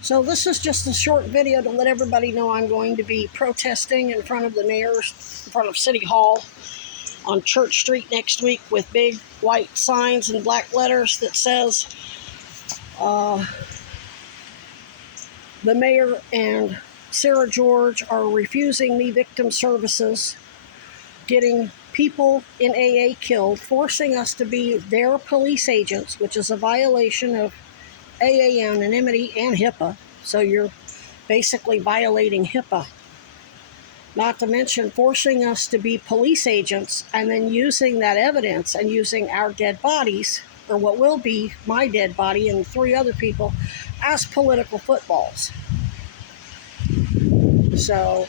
So this is just a short video to let everybody know I'm going to be protesting in front of the mayor's, in front of City Hall on Church Street next week with big white signs and black letters that says the mayor and Sarah George are refusing me victim services, getting people in AA killed, forcing us to be their police agents, which is a violation of AA anonymity and HIPAA. So you're basically violating HIPAA. Not to mention forcing us to be police agents and then using that evidence and using our dead bodies, or what will be my dead body and 3 other people, as political footballs. So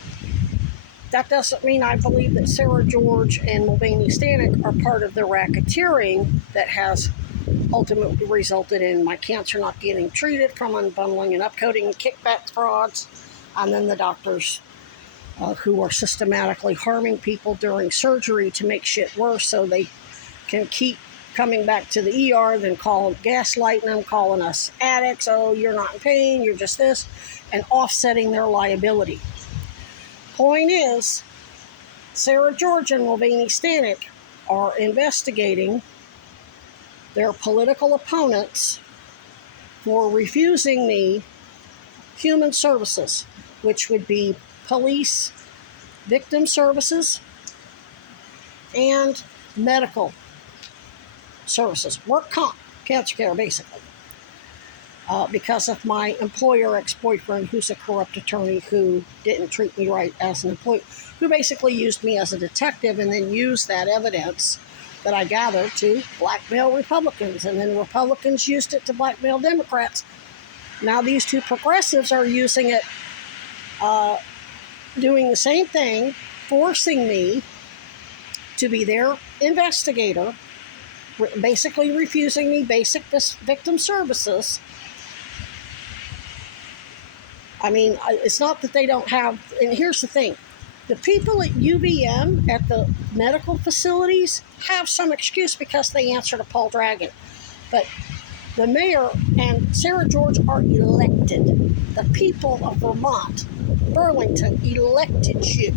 that doesn't mean I believe that Sarah George and Mulvaney-Stanak are part of the racketeering that has ultimately resulted in my cancer not getting treated, from unbundling and upcoding kickback frauds, and then the doctors who are systematically harming people during surgery to make shit worse so they can keep coming back to the ER, then gaslighting them, calling us addicts, oh, you're not in pain, you're just this, and offsetting their liability. Point is, Sarah George and Mulvaney-Stanak are investigating their political opponents for refusing me human services, which would be police victim services and medical services, work comp, cancer care, basically. Because of my employer ex-boyfriend, who's a corrupt attorney who didn't treat me right as an employee, who basically used me as a detective and then used that evidence that I gathered to blackmail Republicans, and then Republicans used it to blackmail Democrats. Now these 2 progressives are using it, doing the same thing, forcing me to be their investigator, basically refusing me basic victim services. I mean, it's not that they don't have, and here's the thing, the people at UVM, at the medical facilities, have some excuse because they answer to Paul Dragon. But the mayor and Sarah George are elected. The people of Vermont, Burlington, elected you.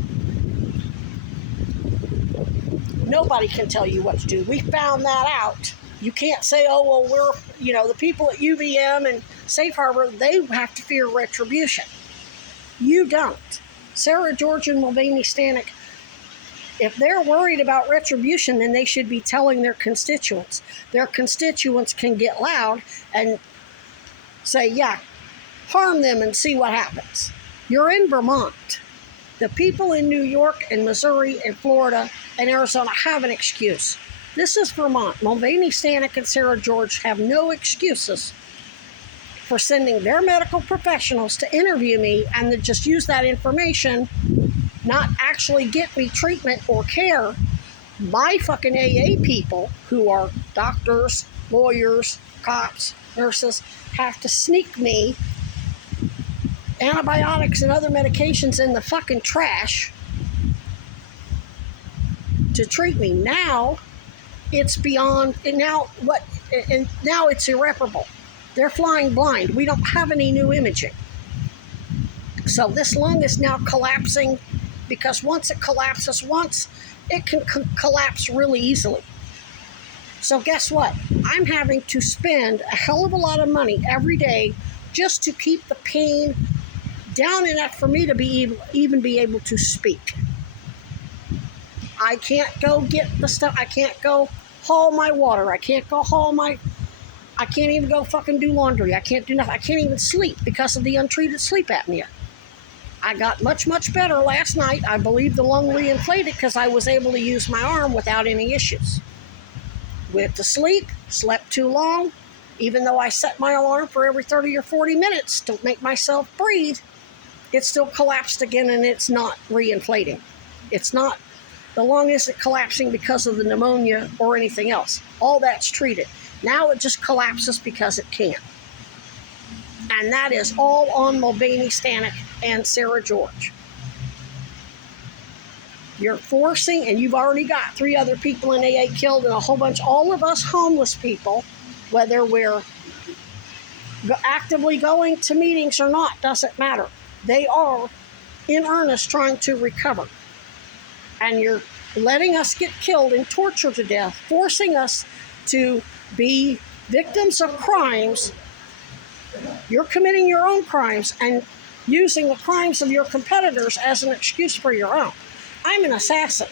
Nobody can tell you what to do. We found that out. You can't say, oh, well, we're, the people at UVM and Safe Harbor, they have to fear retribution. You don't. Sarah George and Mulvaney-Stanak, if they're worried about retribution, then they should be telling their constituents. Their constituents can get loud and say, yeah, harm them and see what happens. You're in Vermont. The people in New York and Missouri and Florida and Arizona have an excuse. This is Vermont. Mulvaney-Stanak and Sarah George have no excuses for sending their medical professionals to interview me and then just use that information, not actually get me treatment or care. My fucking AA people, who are doctors, lawyers, cops, nurses, have to sneak me antibiotics and other medications in the fucking trash to treat me. Now it's beyond, and now it's irreparable. They're flying blind. We don't have any new imaging. So this lung is now collapsing, because once it collapses it can collapse really easily. So guess what? I'm having to spend a hell of a lot of money every day just to keep the pain down enough for me to even be able to speak. I can't go get the stuff. I can't go haul my water. I can't even go fucking do laundry. I can't do nothing. I can't even sleep because of the untreated sleep apnea. I got much, much better last night. I believe the lung reinflated because I was able to use my arm without any issues. Went to sleep, slept too long. Even though I set my alarm for every 30 or 40 minutes to make myself breathe, it still collapsed again, and it's not reinflating. It's not, the lung isn't collapsing because of the pneumonia or anything else. All that's treated. Now it just collapses because it can. And that is all on Mulvaney-Stanak and Sarah George. You're forcing, and you've already got 3 other people in AA killed, and a whole bunch, all of us homeless people, whether we're actively going to meetings or not, doesn't matter. They are in earnest trying to recover. And you're letting us get killed and tortured to death, forcing us to be victims of crimes. You're committing your own crimes and using the crimes of your competitors as an excuse for your own. I'm an assassin.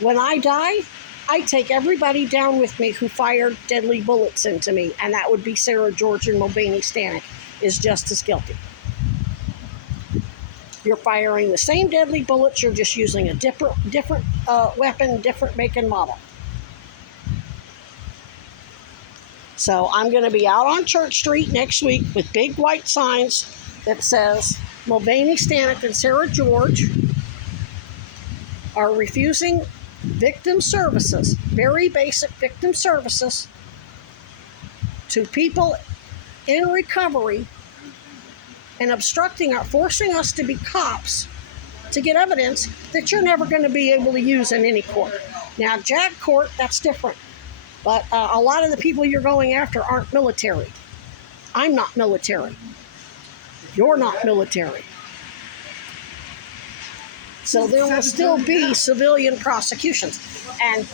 When I die, I take everybody down with me who fired deadly bullets into me, and that would be Sarah George and Mulvaney-Stanak is just as guilty. You're firing the same deadly bullets, you're just using a different weapon, different make and model. So I'm going to be out on Church Street next week with big white signs that says Mulvaney-Stanak and Sarah George are refusing victim services, very basic victim services, to people in recovery, and obstructing our, forcing us to be cops to get evidence that you're never going to be able to use in any court. Now, JAG court, that's different. But a lot of the people you're going after aren't military. I'm not military. You're not military. So there will still be civilian prosecutions. And